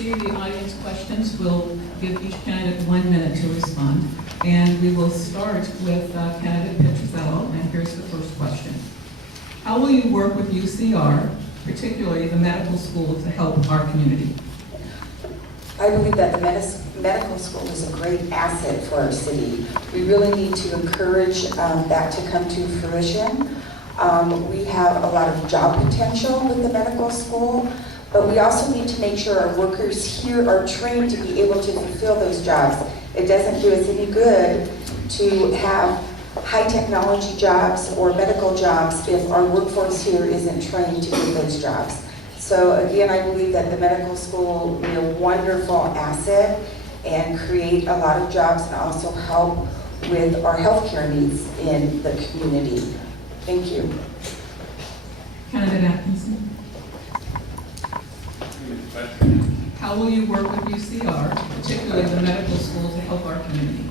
see the audience questions. We'll give each candidate 1 minute to respond. And we will start with candidate Petrozello, and here's the first question. How will you work with UCR, particularly the medical school, to help our community? I believe that the medical school is a great asset for our city. We really need to encourage that to come to fruition. We have a lot of job potential with the medical school, but we also need to make sure our workers here are trained to be able to fulfill those jobs. It doesn't do us any good to have high technology jobs or medical jobs if our workforce here isn't trained to do those jobs. So again, I believe that the medical school will be a wonderful asset and create a lot of jobs and also help with our healthcare needs in the community. Thank you. Candidate Atkinson. How will you work with UCR, particularly the medical school, to help our community?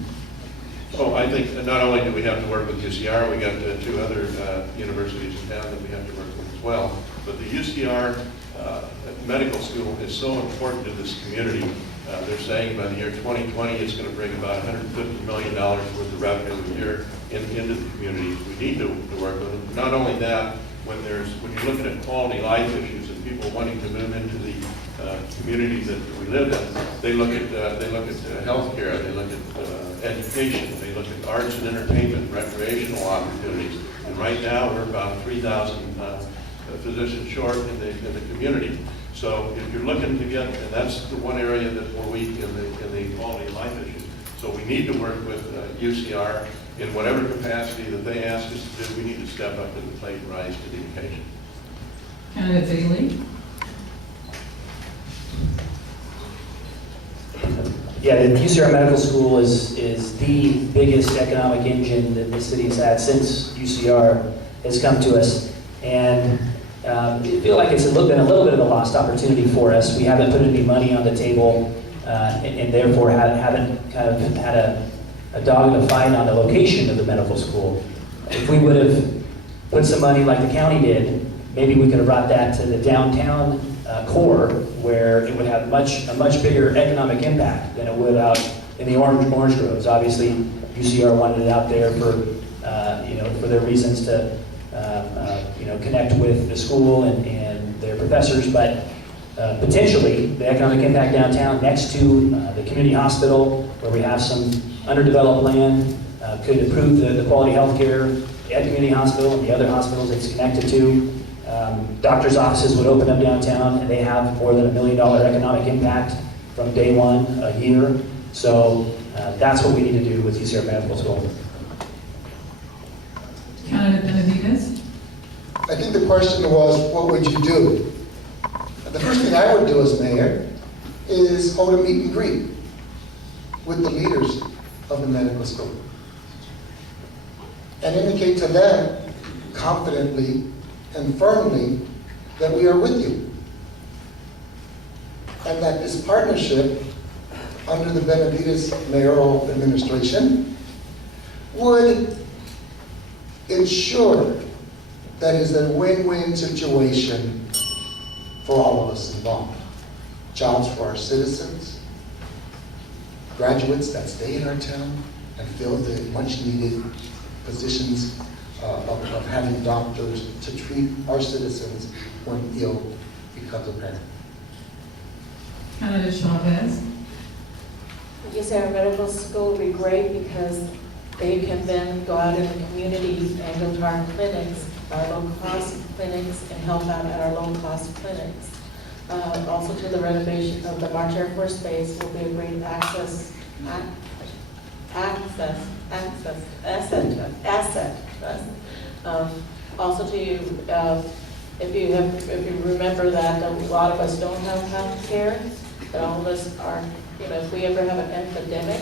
Oh, I think not only do we have to work with UCR, we got 2 other universities in town that we have to work with as well. But the UCR medical school is so important to this community. They're saying by the year 2020, it's going to bring about $150 million worth of revenue a year into the community. We need to work with them. Not only that, when you're looking at quality life issues and people wanting to move into the communities that we live in, they look at healthcare, they look at education, they look at arts and entertainment, recreational opportunities. And right now, we're about 3,000 physicians short in the community. So if you're looking to get, and that's the one area that we're weak in the quality of life issues. So we need to work with UCR in whatever capacity that they ask us to do. We need to step up to the plate and rise to the occasion. Candidate Bailey. Yeah, the UCR Medical School is the biggest economic engine that the city has had since UCR has come to us. And I feel like it's been a little bit of a lost opportunity for us. We haven't put any money on the table and therefore haven't kind of had a dog in the fight on the location of the medical school. If we would have put some money like the county did, maybe we could have brought that to the downtown core, where it would have a much bigger economic impact than it would out in the orange groves. Obviously, UCR wanted it out there for for their reasons to connect with the school and their professors, but potentially the economic impact downtown next to the community hospital, where we have some underdeveloped land, could improve the quality of health care at community hospital and the other hospitals it's connected to. Doctors' offices would open up downtown, and they have more than $1 million economic impact from day one a year. So that's what we need to do with UCR Medical School. Candidate Benavides. I think the question was, what would you do? The first thing I would do as mayor is hold a meet and greet with the leaders of the medical school and indicate to them confidently and firmly that we are with you, and that this partnership under the Benavides mayoral administration would ensure that is a win-win situation for all of us involved. Jobs for our citizens, graduates that stay in our town and fill the much needed positions of having doctors to treat our citizens when ill becomes apparent. Candidate Chavez. UCR Medical School would be great because they can then go out in the community and go to our clinics, our low-cost clinics, and help out at our low-cost clinics. Also to the renovation of the March Air Force Base will be a great asset to us. Also to you, if you remember that a lot of us don't have health care, that all of us are, if we ever have an epidemic,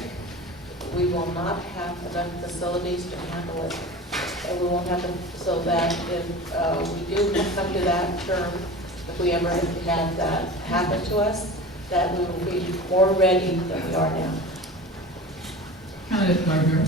we will not have enough facilities to handle it. And we won't have them, so that if we do come to that term, if we ever have that happen to us, that we will be more ready than we are now. Candidate Gardner.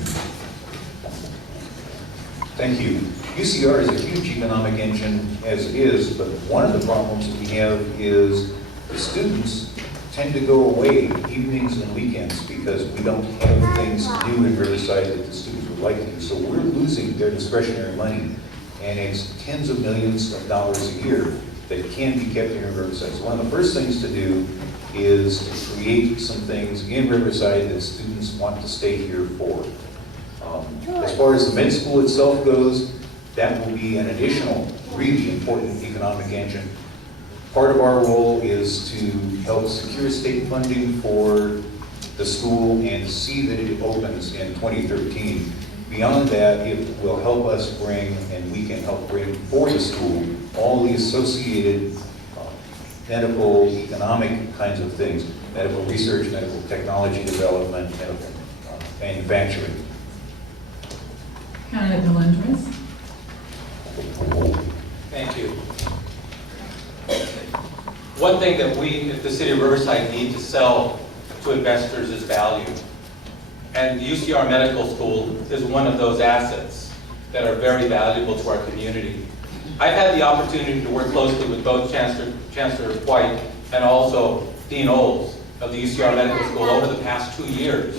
Thank you. UCR is a huge economic engine as is, but one of the problems that we have is the students tend to go away evenings and weekends because we don't have things to do in Riverside that the students would like to do. So we're losing their discretionary money, and it's tens of millions of dollars a year that can be kept here in Riverside. So one of the first things to do is to create some things in Riverside that students want to stay here for. As far as the med school itself goes, that will be an additional, really important economic engine. Part of our role is to help secure state funding for the school and see that it opens in 2013. Beyond that, it will help us bring, and we can help bring for the school, all the associated medical, economic kinds of things, medical research, medical technology development, medical manufacturing. Candidate Melendres. Thank you. One thing that we at the City of Riverside need to sell to investors is value. And the UCR Medical School is one of those assets that are very valuable to our community. I've had the opportunity to work closely with both Chancellor White and also Dean Olds of the UCR Medical School over the past 2 years.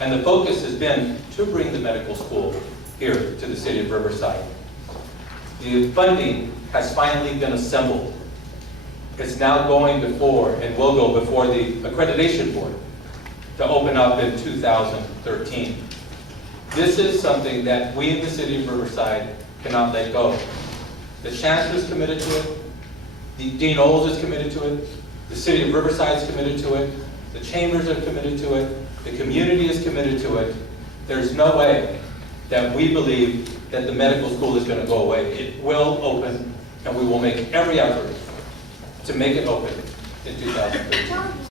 And the focus has been to bring the medical school here to the City of Riverside. The funding has finally been assembled. It's now going before, and will go before the accreditation board to open up in 2013. This is something that we in the City of Riverside cannot let go. The Chancellor is committed to it, the Dean Olds is committed to it, the City of Riverside is committed to it, the Chambers are committed to it, the community is committed to it. There's no way that we believe that the medical school is going to go away. It will open, and we will make every effort to make it open in 2013.